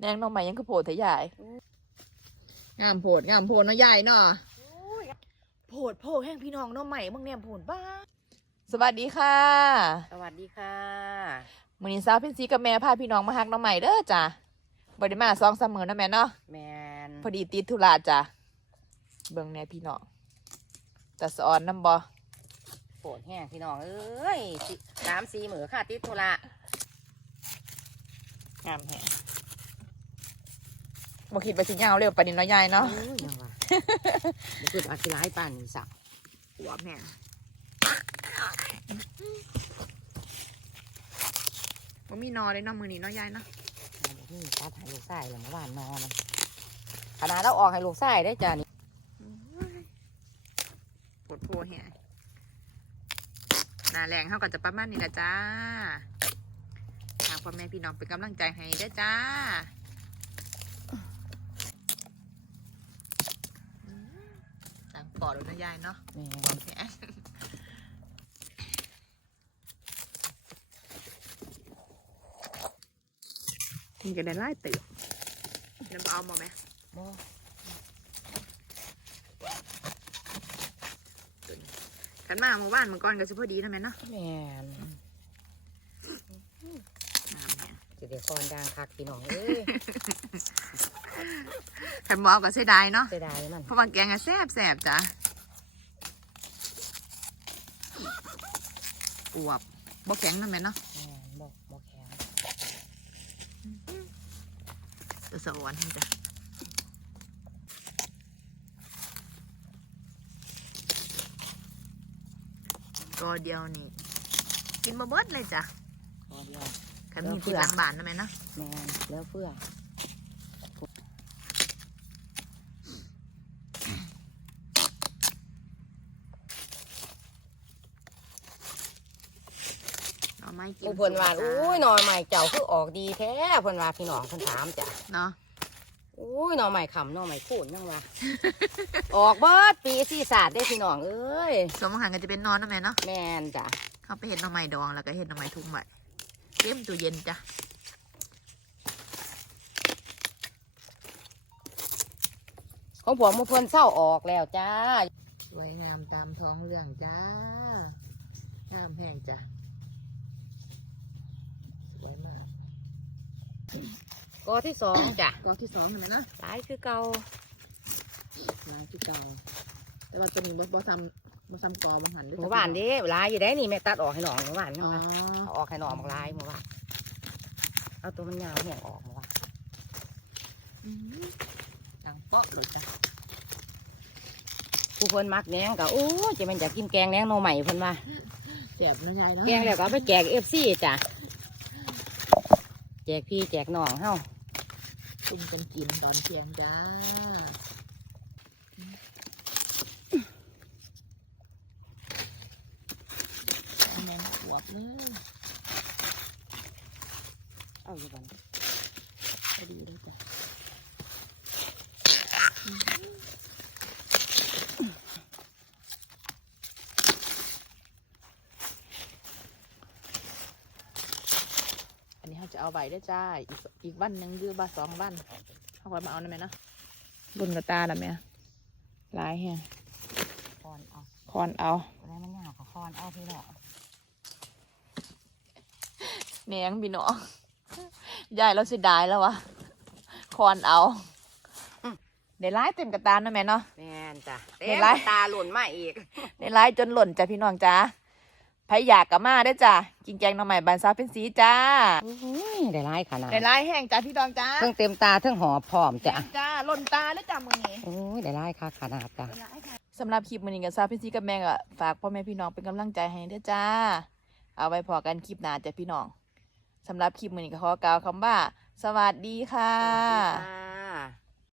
แนงหน้องใหม่ยังคือโผล่ทะยายงามโผดงามโผดเนาะยายเนาะโผดโผดแห้งพี่น้องหน้องใหม่บางแนมโผดบ้าสวัสดีค่ะสวัสดีค่ะมือนี้สาวเพ็ญซีกับแม่พาพี่น้องมาฮักหน้องใหม่เด้อจ้ะบริมาสองสามมือนะแม่เนาะแมนพอดีติดธุระจ้ะเบิ่งแน่พี่น้องแต่สอนน้ำบอโปรดแห้งพี่น้องเอ้ยสิน้ำสีเหมือค่ะติดธุระงามแฮง บ่คิดว่าสิยาวเร็วปานนี้เนาะยายเนาะ โอ้ยยังวะบ่คือว่าสิร้ายป่านนี้สักหัวแม่บ่มีนอเลยเนาะมือนี้เนาะยายเนาะนี่ตัดให้ลูกไส้แล้วเมื่อวานนอมันขนาดเราออกให้ลูกไส้ได้จ้านี่ปวดโพแฮะหนาแรงเท่ากับจะประมาณนี้ละจ้าทางพ่อแม่พี่น้องเป็นกำลังใจให้เด้อจ้าต่าง ปอดแล้วนะยายเนาะแม่นแหมนี่ก็ได้ไล่ตื่นน้ำเอามาไหมบ่ขันมาเมื่อวานเมื่อก่อนก็สิพอดีนะแม่เนาะแม่น งามแฮะ สิ เดี๋ยวก่อนดังคักพี่น้องเอ้ยขันหมอเอาก็เสียดายเนาะเสียดายมันเพราะว่าแกงอะแซ่บแซ่บจ้ะอวบบ่แข็งนั่นแม่นเนาะแม่นบ่บ่แข็งตัวสะอ่อนให้จ้ะก็เดียวนี่กินมาเบิดเลยจ้ะขอเดียว ขันมีติดหลังบ้านนะแม่เนาะแม่นแล้วเฟื่องเอาไม้จิ้มผู้เพิ่นว่าจ้ะอุ้ยหน่อใหม่เจ้าคือออกดีแท้เพิ่นว่าพี่น้องเพิ่นถามจ้ะเนาะอุ้ยหน่อใหม่ขำหน่อใหม่พูนยังวะออกเบิดปีสี่ศาสตร์ได้พี่น้องเอ้ยสมอาหารก็จะเป็นนอนนะแม่เนาะแม่นจ้ะเขาไปเห็ดหน่อไม้ดองแล้วก็เห็ดหน่อไม้ทุ่งใบ เต็มตู้เย็นจ้ะของผมมาเพิ่นเศร้าออกแล้วจ้าสวยงามตามท้องเรื่องจ้างามแห้งจ้ะสวยมากกอที่สองจ้ะกองที่สองเห็นไหมนะหลายคือเก่ามาที่เก่าแต่ว่าตัวนี้บ่บ่ทำ บ่ทำกอบางหันเมื่อวานเด้หลายอยู่ได้นี่แม่ตัดออกให้น้องเมื่อวานอ๋เมื่ออวานเอาออกให้น้องบักหลายเมื่อวานเอาตัวมันยาวเนี่ยออกเมื่อวานดังเปาะเลยจ้ะผู้เพิ่นมักแหนงก็โอ้ยจะมันจะกินแกงแหนงหน่อใหม่เพิ่นว่าแสบนะยายเนาะแกงแล้วก็เอาไปแจกเอฟซีจ้ะแจกพี่แจกน้องเฮากินกันกินตอนเที่ยงจ้าแม่นขวบ เลยเอาอยู่กันพอดีเลยจ้ะอันนี้เขาจะเอาใบได้จ้า อีกอีกวันหนึ่งหรือว่าสองวันเขาค่อยมาเอาได้ไหมนะบนกระตาละแม่ลายแฮงคอนเอาคอนเอาอะไรมันยาวกับคอนเอาพี่น้อ แหนงพี่น้องยายเราเสียดายแล้ววะคอนเอาเดี๋ยวไล่เต็มกระตานะแม่เนาะ แม่นจ้ะเห็เต็นมไร ตาหล่นมาอีก เดี๋ยวไล่จนหล่นจ้ะพี่น้องจ้าไผอยากกับมาได้อจ้ะกินแกงหน่อไม้บานซาวเป็นสีจ้าอุ้ยได้ไล่ขนาดเดี๋ยวไล่แห้งจ้ะพี่น้องจ้าเพิ่งเต็มตาเพิ่งหอพร้อมจ้ะจ้าหล่นตาแล้วจ้ะมือนี้ โอ้ยได้ไล่ค่ะขนาดจ้ะ สำหรับคลิปมือนี้กับซาวเป็นสีกับแม่ก็ฝากพ่อแม่พี่น้องเป็นกำลังใจให้เด้อจ้า เอาไว้พอกันคลิปหน้าจ้ะพี่น้อง สำหรับคลิปมือนี้ก็ขอกล่าวคำว่า สวัสดีค่ะสวัสดีค่ะ